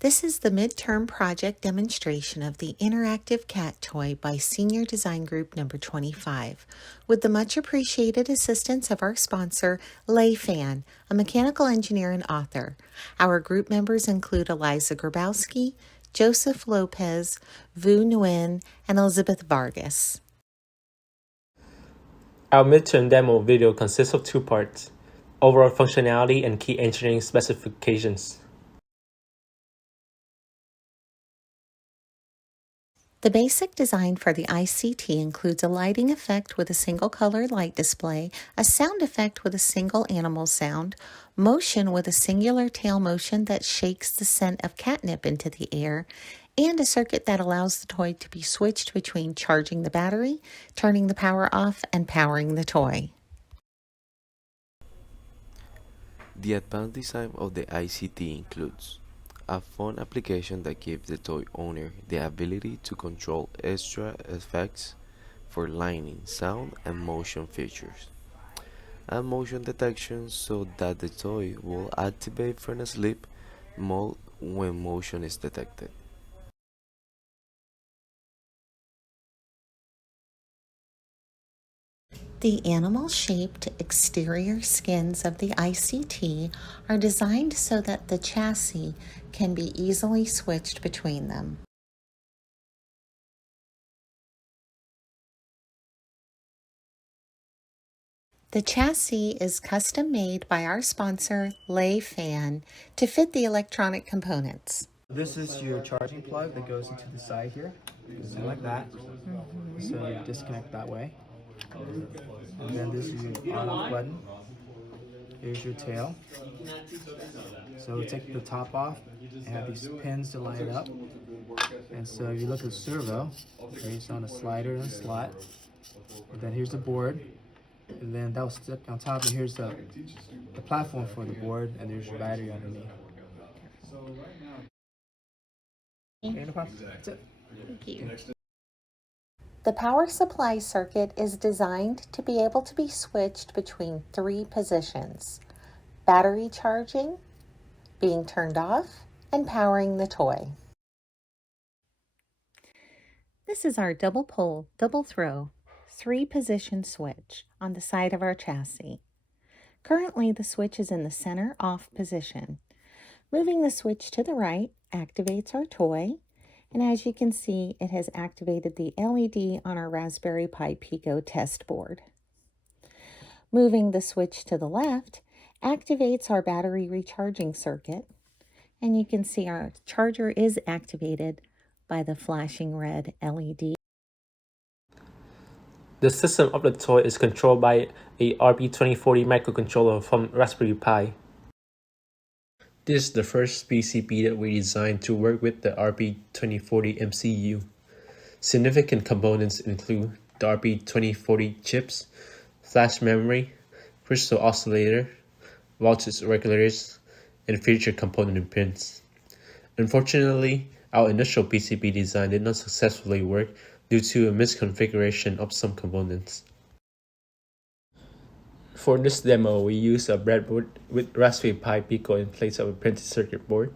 This is the midterm project demonstration of the interactive cat toy by Senior Design Group number 25, with the much appreciated assistance of our sponsor, Lei Fan, a mechanical engineer and author. Our group members include Eliza Grabowski, Joseph Lopez, Vu Nguyen, and Elizabeth Vargas. Our midterm demo video consists of two parts: overall functionality and key engineering specifications. The basic design for the ICT includes a lighting effect with a single color light display, a sound effect with a single animal sound, motion with a singular tail motion that shakes the scent of catnip into the air, and a circuit that allows the toy to be switched between charging the battery, turning the power off, and powering the toy. The advanced design of the ICT includes a phone application that gives the toy owner the ability to control extra effects for lighting, sound, and motion features, and motion detection so that the toy will activate from a sleep mode when motion is detected. The animal-shaped exterior skins of the ICT are designed so that the chassis can be easily switched between them. The chassis is custom made by our sponsor, Lei Fan, to fit the electronic components. This is your charging plug that goes into the side here. Goes in like that. So you disconnect that way. And then this is your on-off button. Here's your tail. So we take the top off and have these pins to line it up. And so if you look at the servo, it's on a slider and a slot. And then here's the board. And then that will stick on top, and here's the platform for the board, and there's your battery underneath. That's it. Thank you. The power supply circuit is designed to be able to be switched between three positions: battery charging, being turned off, and powering the toy. This is our double pull, double throw, three-position switch on the side of our chassis. Currently, the switch is in the center off position. Moving the switch to the right activates our toy, and as you can see, it has activated the LED on our Raspberry Pi Pico test board. Moving the switch to the left activates our battery recharging circuit, and you can see our charger is activated by the flashing red LED. The system of the toy is controlled by a RP2040 microcontroller from Raspberry Pi. This is the first PCB that we designed to work with the RP2040 MCU. Significant components include the RP2040 chips, flash memory, crystal oscillator, voltage regulators, and feature component pins. Unfortunately, our initial PCB design did not successfully work due to a misconfiguration of some components. For this demo, we used a breadboard with Raspberry Pi Pico in place of a printed circuit board.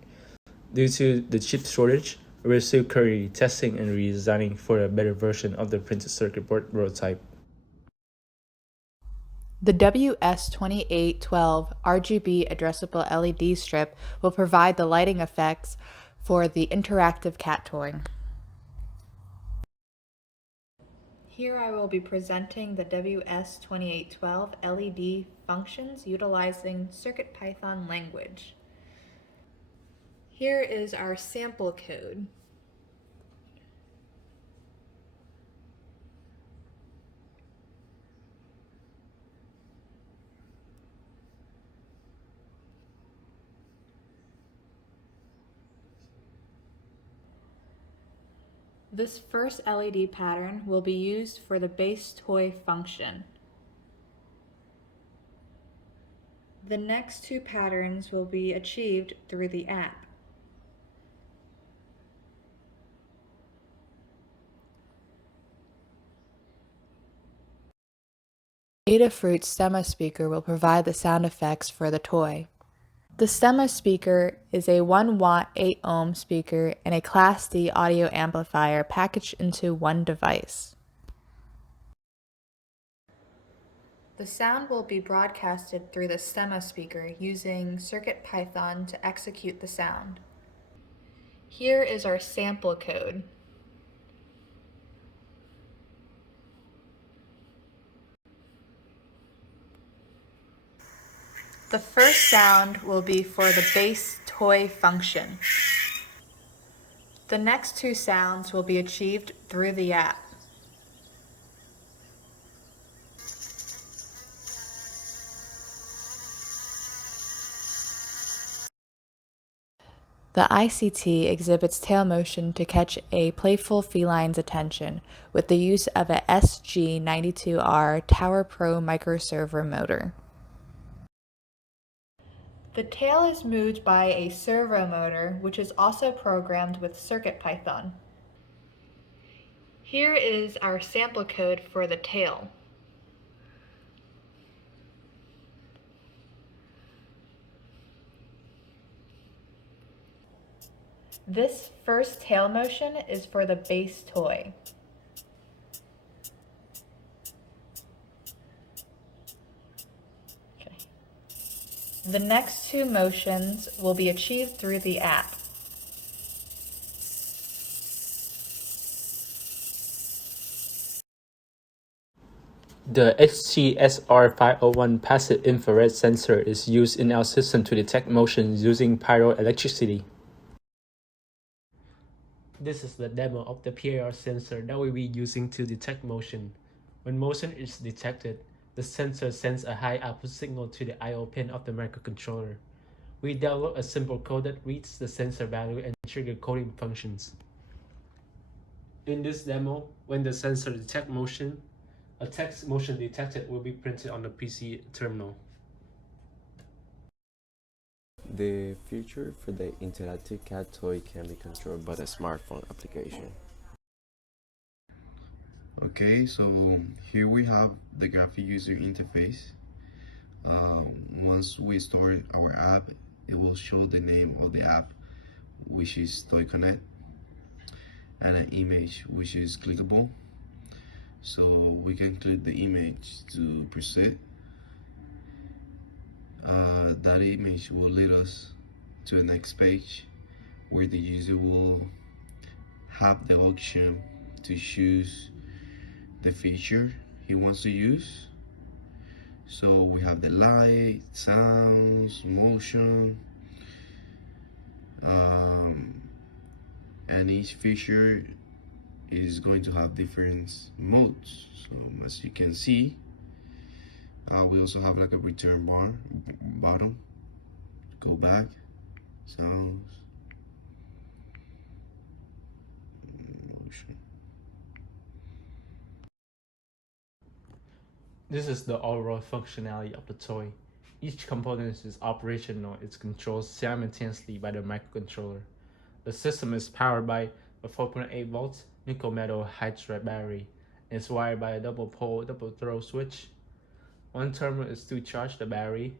Due to the chip shortage, we're still currently testing and redesigning for a better version of the printed circuit board prototype. The WS2812 RGB addressable LED strip will provide the lighting effects for the interactive cat toy. Here I will be presenting the WS2812 LED functions utilizing CircuitPython language. Here is our sample code. This first LED pattern will be used for the base toy function. The next two patterns will be achieved through the app. Adafruit's demo speaker will provide the sound effects for the toy. The Stemma speaker is a 1 watt 8 ohm speaker and a Class D audio amplifier packaged into one device. The sound will be broadcasted through the Stemma speaker using CircuitPython to execute the sound. Here is our sample code. The first sound will be for the bass toy function. The next two sounds will be achieved through the app. The ICT exhibits tail motion to catch a playful feline's attention with the use of a SG92R Tower Pro microservo motor. The tail is moved by a servo motor, which is also programmed with CircuitPython. Here is our sample code for the tail. This first tail motion is for the bass toy. The next two motions will be achieved through the app. The HCSR501 passive infrared sensor is used in our system to detect motion using pyroelectricity. This is the demo of the PIR sensor that we'll be using to detect motion. When motion is detected, the sensor sends a high output signal to the I/O pin of the microcontroller. We download a simple code that reads the sensor value and trigger coding functions. In this demo, when the sensor detects motion, a text motion detected will be printed on the PC terminal. The future for the interactive cat toy can be controlled by the smartphone application. Okay, so here we have the graphic user interface. Once we store our app, it will show the name of the app, which is Toy Connect, and an image which is clickable. So we can click the image to proceed. That image will lead us to the next page where the user will have the option to choose the feature he wants to use. So we have the light, sounds, motion, and each feature is going to have different modes. So as you can see, we also have like a return bar bottom, go back, sounds, motion. This is the overall functionality of the toy. Each component is operational. It's controlled simultaneously by the microcontroller. The system is powered by a 4.8 volts nickel metal hydride battery and is wired by a double pole double throw switch. One terminal is to charge the battery.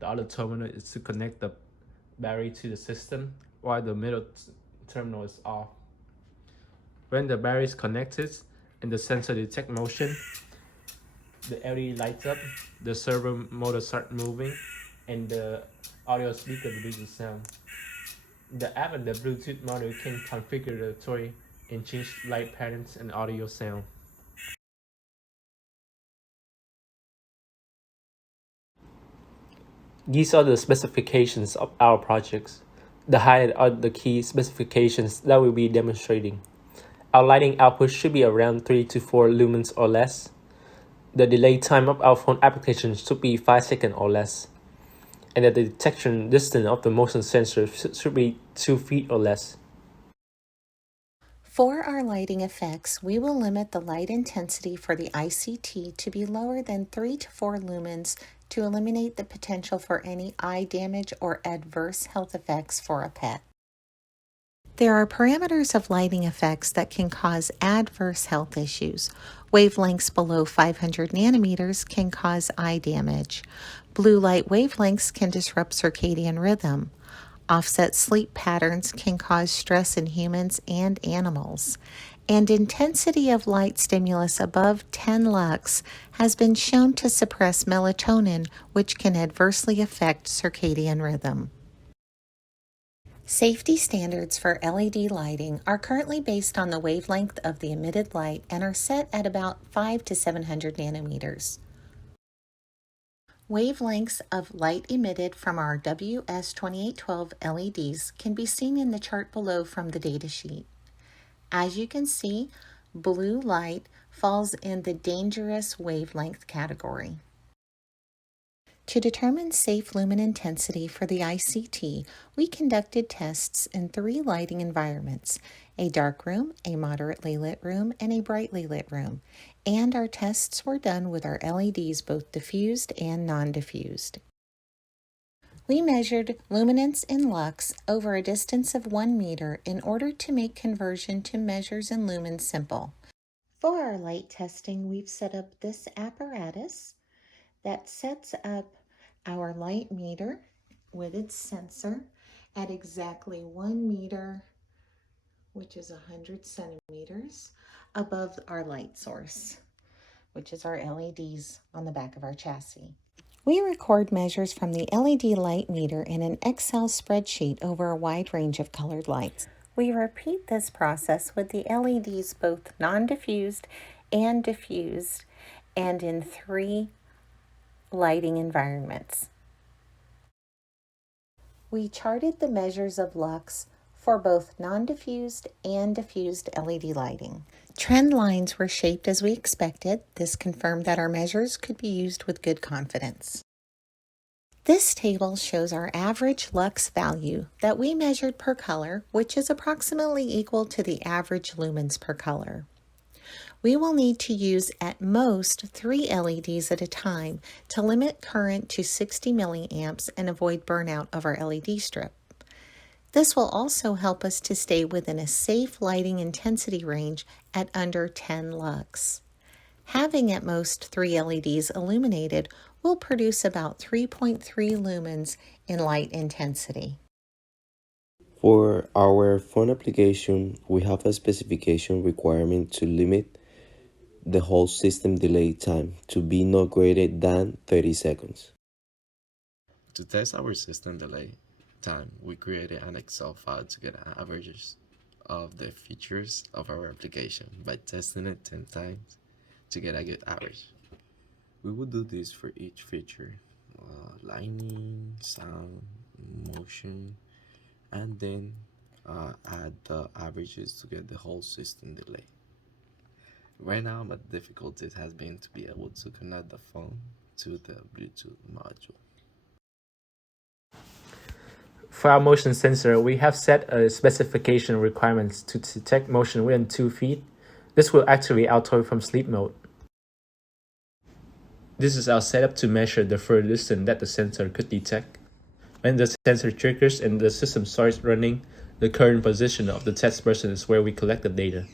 The other terminal is to connect the battery to the system, while the middle terminal is off. When the battery is connected and the sensor detects motion, the LED lights up, the servo motor starts moving, and the audio speaker produces sound. The app and the Bluetooth module can configure the toy and change light patterns and audio sound. These are the specifications of our projects. The highlight are the key specifications that we'll be demonstrating. Our lighting output should be around 3 to 4 lumens or less. The delay time of our phone application should be 5 seconds or less. And the detection distance of the motion sensor should be 2 feet or less. For our lighting effects, we will limit the light intensity for the ICT to be lower than 3 to 4 lumens to eliminate the potential for any eye damage or adverse health effects for a pet. There are parameters of lighting effects that can cause adverse health issues. Wavelengths below 500 nanometers can cause eye damage. Blue light wavelengths can disrupt circadian rhythm. Offset sleep patterns can cause stress in humans and animals. And intensity of light stimulus above 10 lux has been shown to suppress melatonin, which can adversely affect circadian rhythm. Safety standards for LED lighting are currently based on the wavelength of the emitted light and are set at about 5 to 700 nanometers. Wavelengths of light emitted from our WS2812 LEDs can be seen in the chart below from the datasheet. As you can see, blue light falls in the dangerous wavelength category. To determine safe lumen intensity for the ICT, we conducted tests in 3 lighting environments: a dark room, a moderately lit room, and a brightly lit room. And our tests were done with our LEDs both diffused and non-diffused. We measured luminance in lux over a distance of 1 meter in order to make conversion to measures in lumens simple. For our light testing, we've set up this apparatus that sets up our light meter with its sensor at exactly 1 meter, which is 100 centimeters, above our light source, which is our LEDs on the back of our chassis. We record measures from the LED light meter in an Excel spreadsheet over a wide range of colored lights. We repeat this process with the LEDs both non-diffused and diffused, and in 3 lighting environments. We charted the measures of lux for both non-diffused and diffused LED lighting. Trend lines were shaped as we expected. This confirmed that our measures could be used with good confidence. This table shows our average lux value that we measured per color, which is approximately equal to the average lumens per color. We will need to use at most 3 LEDs at a time to limit current to 60 milliamps and avoid burnout of our LED strip. This will also help us to stay within a safe lighting intensity range at under 10 lux. Having at most 3 LEDs illuminated will produce about 3.3 lumens in light intensity. For our phone application, we have a specification requirement to limit the whole system delay time to be no greater than 30 seconds. To test our system delay time, we created an Excel file to get averages of the features of our application by testing it 10 times to get a good average. We will do this for each feature: lighting, sound, motion, and then add the averages to get the whole system delay. Right now, my difficulty has been to be able to connect the phone to the Bluetooth module. For our motion sensor, we have set a specification requirements to detect motion within 2 feet. This will activate auto from sleep mode. This is our setup to measure the further distance that the sensor could detect. When the sensor triggers and the system starts running, the current position of the test person is where we collect the data.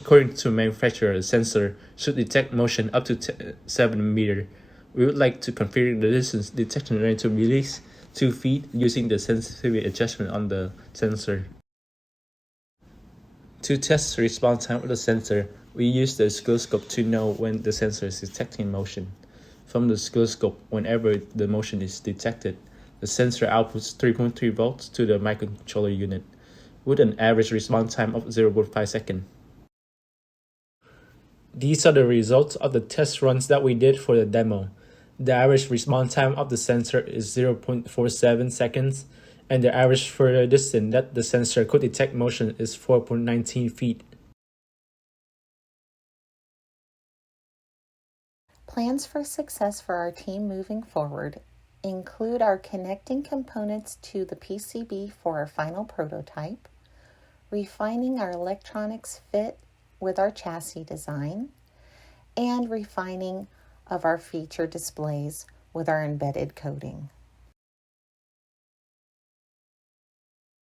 According to manufacturer, the sensor should detect motion up to 7 meters. We would like to configure the distance detection range to release 2 feet using the sensitivity adjustment on the sensor. To test the response time of the sensor, we use the oscilloscope to know when the sensor is detecting motion. From the oscilloscope, whenever the motion is detected, the sensor outputs 3.3 volts to the microcontroller unit, with an average response time of 0.5 seconds. These are the results of the test runs that we did for the demo. The average response time of the sensor is 0.47 seconds, and the average further distance that the sensor could detect motion is 4.19 feet. Plans for success for our team moving forward include our connecting components to the PCB for our final prototype, refining our electronics fit with our chassis design, and refining of our feature displays with our embedded coding.